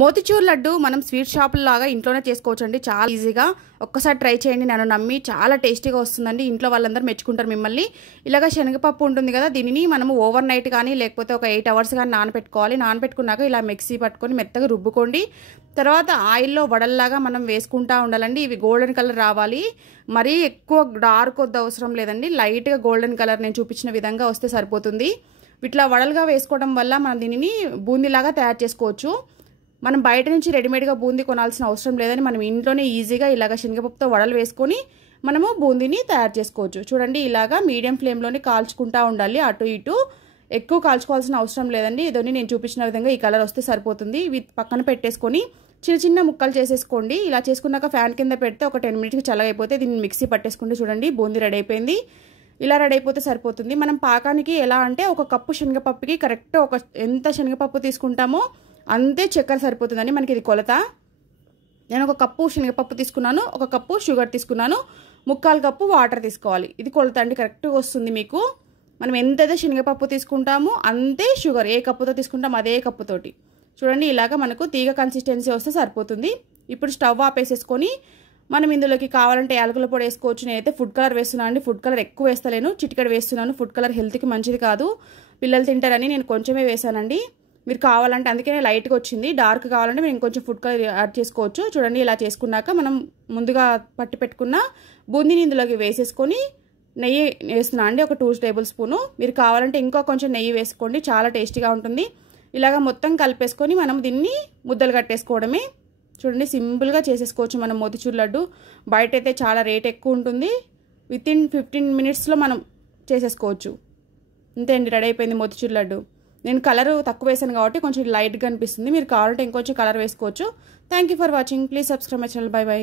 మోతిచూర్ లడ్డు మనం స్వీట్ షాపుల్లాగా ఇంట్లోనే చేసుకోవచ్చండి. చాలా ఈజీగా ఒక్కసారి ట్రై చేయండి. నన్ను నమ్మి చాలా టేస్టీగా వస్తుందండి. ఇంట్లో వాళ్ళందరూ మెచ్చుకుంటారు మిమ్మల్ని. ఇలాగ శనగపప్పు ఉంటుంది కదా, దీనిని మనము ఓవర్ నైట్ కానీ లేకపోతే ఒక 8 hours కానీ నానబెట్టుకోవాలి. నానబెట్టుకున్నాక ఇలా మిక్సీ పట్టుకొని మెత్తగా రుబ్బుకోండి. తర్వాత ఆయిల్లో వడల్లాగా మనం వేసుకుంటూ ఉండాలండి. ఇవి గోల్డెన్ కలర్ రావాలి. మరీ ఎక్కువ డార్క్ వద్ద అవసరం లేదండి. లైట్గా గోల్డెన్ కలర్ నేను చూపించిన విధంగా వస్తే సరిపోతుంది. ఇట్లా వడలుగా వేసుకోవడం వల్ల మనం దీనిని బూందీలాగా తయారు చేసుకోవచ్చు. మనం బయట నుంచి రెడీమేడ్గా బూందీ కొనాల్సిన అవసరం లేదని మనం ఇంట్లోనే ఈజీగా ఇలాగ శనగపప్పుతో వడలు వేసుకొని మనము బూందీని తయారు చేసుకోవచ్చు. చూడండి, ఇలాగా మీడియం ఫ్లేమ్లోని కాల్చుకుంటూ ఉండాలి. అటు ఇటు ఎక్కువ కాల్చుకోవాల్సిన అవసరం లేదండి. ఇదని నేను చూపించిన విధంగా ఈ కలర్ వస్తే సరిపోతుంది. ఇవి పక్కన పెట్టేసుకొని చిన్న చిన్న ముక్కలు చేసేసుకోండి. ఇలా చేసుకున్నాక ఫ్యాన్ కింద పెడితే ఒక 10 minutes చల్లగైపోతే దీన్ని మిక్సీ పట్టేసుకుంటే చూడండి బూందీ రెడీ అయిపోయింది. ఇలా రెడీ అయిపోతే సరిపోతుంది. మనం పాకానికి ఎలా అంటే ఒక కప్పు శనగపప్పుకి కరెక్ట్ ఎంత శనగపప్పు తీసుకుంటామో అంతే చక్కెర సరిపోతుందండి. మనకి ఇది కొలత. నేను ఒక కప్పు శనగపప్పు తీసుకున్నాను, ఒక కప్పు షుగర్ తీసుకున్నాను, 1/4 కప్పు వాటర్ తీసుకోవాలి. ఇది కొలత అండి, కరెక్ట్గా వస్తుంది మీకు. మనం ఎంతైతే శనగపప్పు తీసుకుంటామో అంతే షుగర్, ఏ కప్పుతో తీసుకుంటామో అదే కప్పుతోటి. చూడండి, ఇలాగ మనకు తీగ కన్సిస్టెన్సీ వస్తే సరిపోతుంది. ఇప్పుడు స్టవ్ ఆపేసేసుకొని మనం ఇందులోకి కావాలంటే యాలకుల పొడి వేసుకోవచ్చు. నేనైతే ఫుడ్ కలర్ వేస్తున్నాను అండి. ఫుడ్ కలర్ ఎక్కువ వేస్తలేను, చిటికెడు వేస్తున్నాను. ఫుడ్ కలర్ హెల్త్కి మంచిది కాదు, పిల్లలు తింటారని నేను కొంచెమే వేసానండి. మీరు కావాలంటే అందుకనే లైట్గా వచ్చింది. డార్క్ కావాలంటే మీరు ఇంకొంచెం ఫుడ్ కలర్ యాడ్ చేసుకోవచ్చు. చూడండి, ఇలా చేసుకున్నాక మనం ముందుగా పట్టి పెట్టుకున్న బూందీని ఇందులోకి వేసేసుకొని నెయ్యి వేస్తున్నా అండి, ఒక 2 tablespoons. మీరు కావాలంటే ఇంకో కొంచెం నెయ్యి వేసుకోండి, చాలా టేస్టీగా ఉంటుంది. ఇలాగ మొత్తం కలిపేసుకొని మనం దీన్ని ముద్దలు కట్టేసుకోవడమే. చూడండి, సింపుల్గా చేసేసుకోవచ్చు మనం మోతిచూర్ లడ్డు. బయట అయితే చాలా రేట్ ఎక్కువ ఉంటుంది. వితిన్ 15 minutesలో మనం చేసేసుకోవచ్చు. అంతే అండి, రెడీ అయిపోయింది మోతిచూర్ లడ్డు. నేను కలర్ తక్కువ వేసాను కాబట్టి కొంచెం లైట్గా అనిపిస్తుంది. మీరు కావాలంటే ఇంకొంచెం కలర్ వేసుకోవచ్చు. Thank you for watching. Please subscribe my channel. By by.